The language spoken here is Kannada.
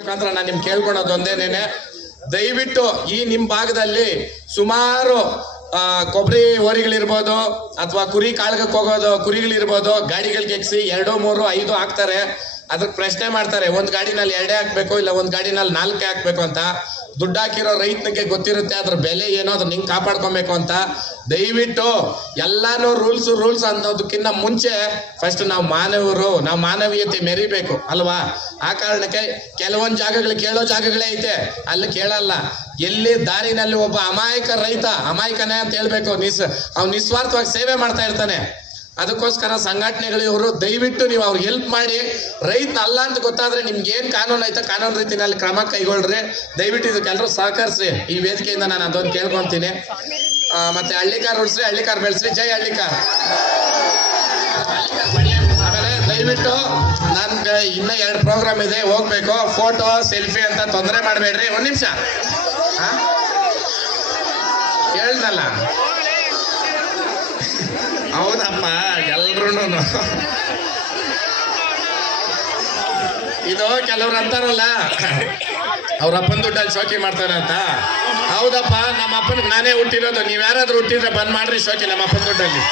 ಮುಖಾಂತರ ನಾನು ನಿಮ್ಗೆ ಕೇಳ್ಕೊಳೋದು ಒಂದೇನೇನೆ, ದಯವಿಟ್ಟು ಈ ನಿಮ್ ಭಾಗದಲ್ಲಿ ಸುಮಾರು ಕೊಬ್ಬರಿ ಓರಿಗಳಿರ್ಬೋದು ಅಥವಾ ಕುರಿ ಕಾಳಗಕ್ಕೆ ಹೋಗೋದು ಕುರಿಗಳಿರ್ಬೋದು, ಗಾಡಿಗಳಿಗೆ ಎಕ್ಸಿ 2, 3, 5 ಹಾಕ್ತಾರೆ. ಅದಕ್ಕೆ ಪ್ರಶ್ನೆ ಮಾಡ್ತಾರೆ, ಒಂದ್ ಗಾಡಿನಲ್ಲಿ 2 ಹಾಕ್ಬೇಕು ಇಲ್ಲ ಒಂದ್ ಗಾಡಿನಲ್ಲಿ 4 ಹಾಕ್ಬೇಕು ಅಂತ. ದುಡ್ಡು ಹಾಕಿರೋ ರೈತನಿಗೆ ಗೊತ್ತಿರುತ್ತೆ ಅದ್ರ ಬೆಲೆ ಏನೋ ಅದ್ರ ನಿಂಗೆ ಕಾಪಾಡ್ಕೊಬೇಕು ಅಂತ. ದಯವಿಟ್ಟು ಎಲ್ಲಾನು ರೂಲ್ಸ್ ಅನ್ನೋದಕ್ಕಿಂತ ಮುಂಚೆ ಫಸ್ಟ್ ನಾವು ಮಾನವೀಯತೆ ಮೆರಿಬೇಕು ಅಲ್ವಾ. ಆ ಕಾರಣಕ್ಕೆ ಕೆಲವೊಂದು ಜಾಗಗಳು ಕೇಳೋ ಜಾಗಗಳೇ ಐತೆ, ಅಲ್ಲಿ ಕೇಳಲ್ಲ. ಎಲ್ಲಿ ದಾರಿನಲ್ಲಿ ಒಬ್ಬ ಅಮಾಯಕ ರೈತ, ಅಮಾಯಕನೇ ಅಂತ ಹೇಳ್ಬೇಕು, ಅವ್ನು ನಿಸ್ವಾರ್ಥವಾಗಿ ಸೇವೆ ಮಾಡ್ತಾ ಇರ್ತಾನೆ. ಅದಕ್ಕೋಸ್ಕರ ಸಂಘಟನೆಗಳು ಇವರು ದಯವಿಟ್ಟು ನೀವು ಅವ್ರಿಗೆ ಹೆಲ್ಪ್ ಮಾಡಿ. ರೈತ ಅಲ್ಲ ಅಂತ ಗೊತ್ತಾದ್ರೆ ನಿಮ್ಗೆ ಏನ್ ಕಾನೂನು ಐತೆ ಕಾನೂನು ರೀತಿನಲ್ಲಿ ಕ್ರಮ ಕೈಗೊಳ್ರಿ. ದಯವಿಟ್ಟು ಇದಕ್ಕೆಲ್ಲರೂ ಸಹಕರಿಸ್ರಿ. ಈ ವೇದಿಕೆಯಿಂದ ನಾನು ಅದೊಂದು ಕೇಳ್ಕೊಂತೀನಿ. ಮತ್ತೆ ಹಳ್ಳಿಕಾರ್ ಉಳಿಸ್ರಿ, ಹಳ್ಳಿಕಾರ್ ಬೆಳೆಸ್ರಿ. ಜೈ ಹಳ್ಳಿಕಾರ್. ಆಮೇಲೆ ದಯವಿಟ್ಟು ನನ್ಗೆ ಇನ್ನ 2 ಪ್ರೋಗ್ರಾಮ್ ಇದೆ, ಹೋಗ್ಬೇಕು. ಫೋಟೋ ಸೆಲ್ಫಿ ಅಂತ ತೊಂದರೆ ಮಾಡಬೇಡ್ರಿ. 1 ನಿಮಿಷ ಹೇಳ್ದಲ್ಲ. ಹೌದಪ್ಪ, ಎಲ್ರು ಇದು ಕೆಲವ್ರು ಅಂತಾರಲ್ಲ ಅವ್ರ ಅಪ್ಪನ ದುಡ್ಡಲ್ಲಿ ಶೋಕಿ ಮಾಡ್ತಾರೆ ಅಂತ. ಹೌದಪ್ಪ, ನಮ್ಮ ಅಪ್ಪನಿಗೆ ನಾನೇ ಹುಟ್ಟಿರೋದು. ನೀವ್ ಯಾರಾದ್ರೂ ಹುಟ್ಟಿದ್ರೆ ಬಂದ್ ಮಾಡ್ರಿ ಶೋಕಿ ನಮ್ಮ ಅಪ್ಪನ ದುಡ್ಡಲ್ಲಿ.